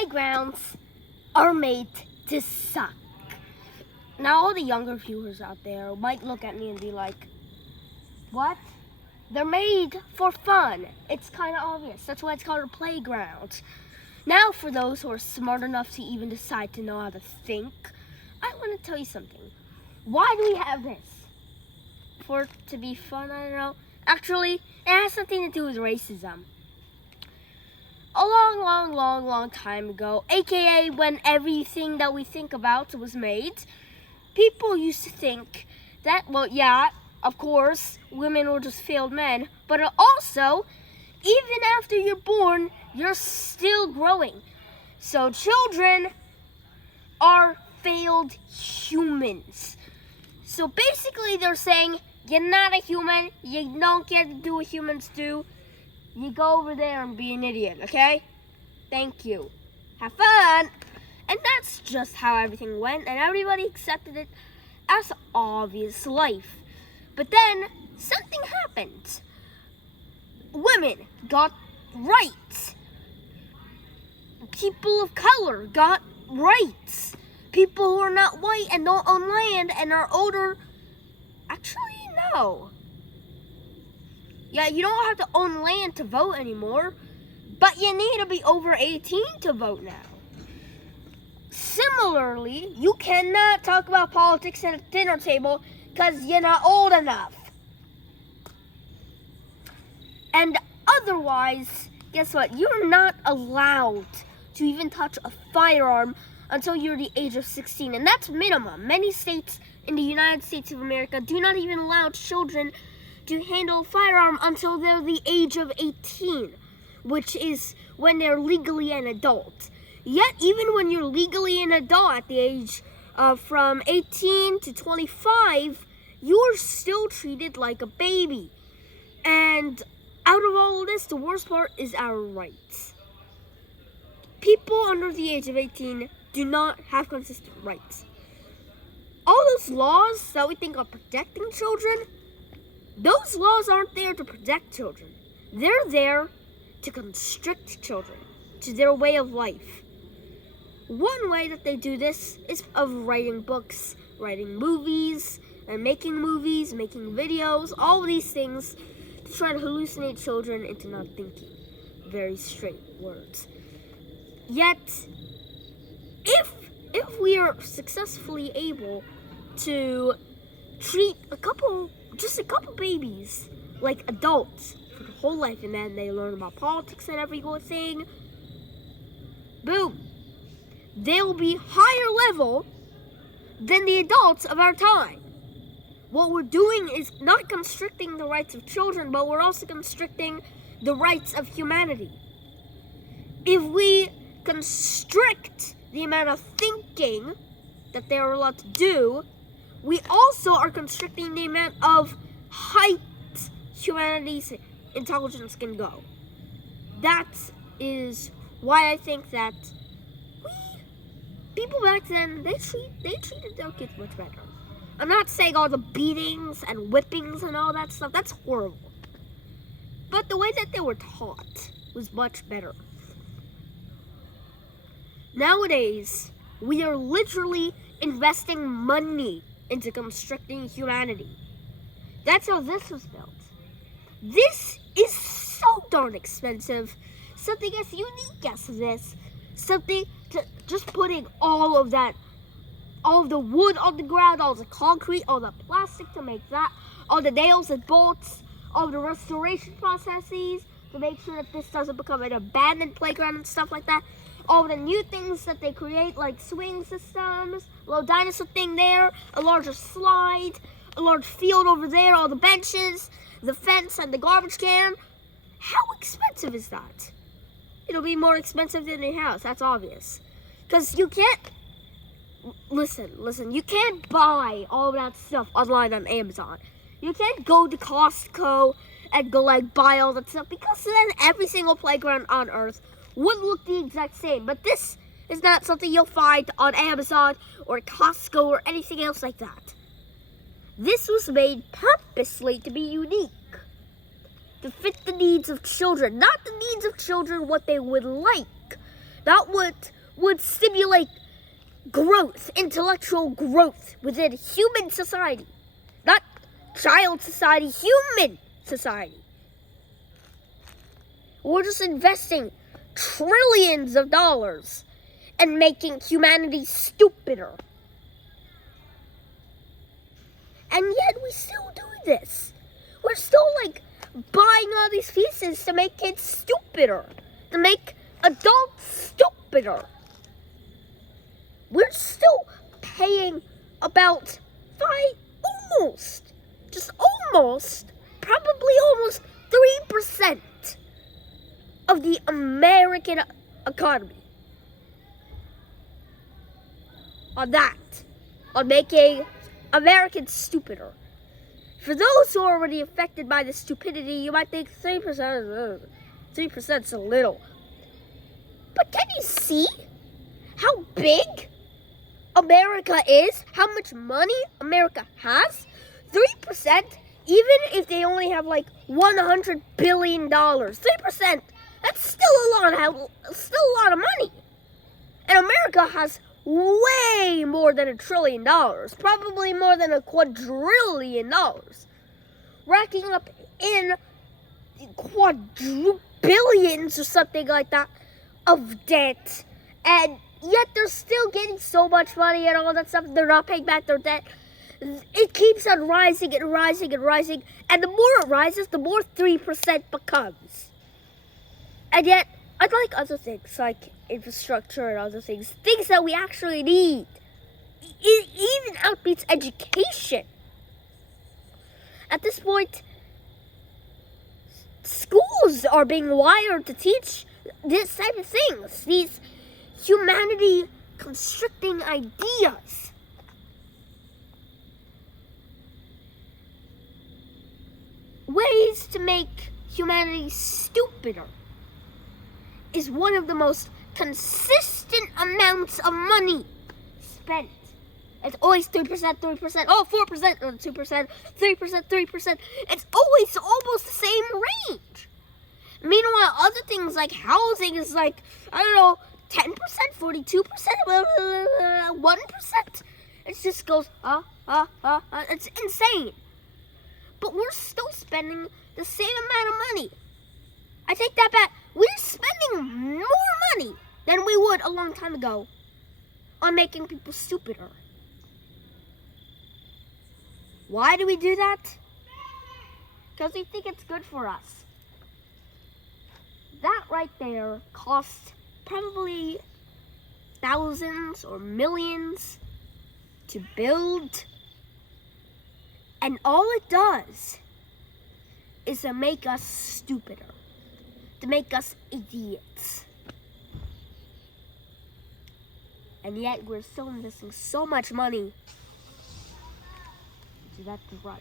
playgrounds are made to suck. Now, all the younger viewers out there might look at me and be like, what? They're made for fun. It's kind of obvious. That's why it's called a playground. Now, for those who are smart enough to even decide to know how to think, I want to tell you something. Why do we have this? For it to be fun, I don't know. Actually, it has something to do with racism. A long time ago, aka when everything that we think about was made, people used to think that, well, yeah, of course, women were just failed men, but also, even after you're born, you're still growing. So children are failed humans. So basically they're saying, you're not a human, you don't get to do what humans do, you go over there and be an idiot, okay? Thank you. Have fun! And that's just how everything went, and everybody accepted it as obvious life. But then, something happened. Women got rights. People of color got rights. People who are not white and don't own land and are older, actually, no. Yeah, you don't have to own land to vote anymore, but you need to be over 18 to vote now. Similarly, you cannot talk about politics at a dinner table because you're not old enough. And otherwise, guess what? You're not allowed to even touch a firearm until you're the age of 16, and that's minimum. Many states in the United States of America do not even allow children to handle a firearm until they're the age of 18, which is when they're legally an adult. Yet, even when you're legally an adult at the age of from 18 to 25, you're still treated like a baby. And out of all of this, the worst part is our rights. People under the age of 18 do not have consistent rights. All those laws that we think are protecting children, those laws aren't there to protect children. They're there to constrict children to their way of life. One way that they do this is of writing books, writing movies, and making movies, making videos, all of these things to try to hallucinate children into not thinking. Very straight words. Yet, if we are successfully able to treat just a couple babies like adults for the whole life, and then they learn about politics and everything, boom, they'll be higher level than the adults of our time. What we're doing is not constricting the rights of children, but we're also constricting the rights of humanity. If we constrict the amount of thinking that they're allowed to do, we also are constricting the amount of height humanity's intelligence can go. That is why I think that people back then, they treated their kids much better. I'm not saying all the beatings and whippings and all that stuff, that's horrible. But the way that they were taught was much better. Nowadays, we are literally investing money into constricting humanity. That's how this was built. This is so darn expensive. Something as unique as this. Something to just putting all of the wood on the ground, all the concrete, all the plastic to make that, all the nails and bolts, all the restoration processes to make sure that this doesn't become an abandoned playground and stuff like that. All the new things that they create, like swing systems, a little dinosaur thing there, a larger slide, a large field over there, all the benches, the fence, and the garbage can. How expensive is that? It'll be more expensive than your house, that's obvious. Because you can't, listen, you can't buy all that stuff online on Amazon. You can't go to Costco and go buy all that stuff, because then every single playground on Earth would look the exact same. But this is not something you'll find on Amazon or Costco or anything else like that. This was made purposely to be unique, to fit the needs of children, not the needs of children what they would like, that would stimulate growth, intellectual growth within human society. Not child society, human society. We're just investing trillions of dollars and making humanity stupider. And yet we still do this. We're still buying all these pieces to make kids stupider, to make adults stupider. We're still paying about probably almost 3% of the American economy on making Americans stupider. For those who are already affected by the stupidity, you might think 3% is a little. But can you see how big America is? How much money America has? 3%, even if they only have $100 billion, 3%, that's still a lot of money. And America has way more than $1 trillion, probably more than $2 quadrillion, racking up in quadrillions or something like that of debt, and yet they're still getting so much money and all that stuff. They're not paying back their debt. It keeps on rising and rising and rising, and the more it rises, the more 3% becomes. And yet, unlike other things like infrastructure and other things that we actually need, it even outbeats education. At this point, schools are being wired to teach this type of things, these humanity constricting ideas. Ways to make humanity stupider is one of the most consistent amounts of money spent. It's always 3%, 3%, 4%, 2%, 3%, 3%. It's always almost the same range. Meanwhile, other things like housing is 10%, 42%, 1%. It just goes, it's insane. But we're still spending the same amount of money. I take that back. We're spending more money than we would a long time ago on making people stupider. Why do we do that? Because we think it's good for us. That right there costs probably thousands or millions to build. And all it does is to make us stupider, to make us idiots. And yet we're still investing so much money into that drug.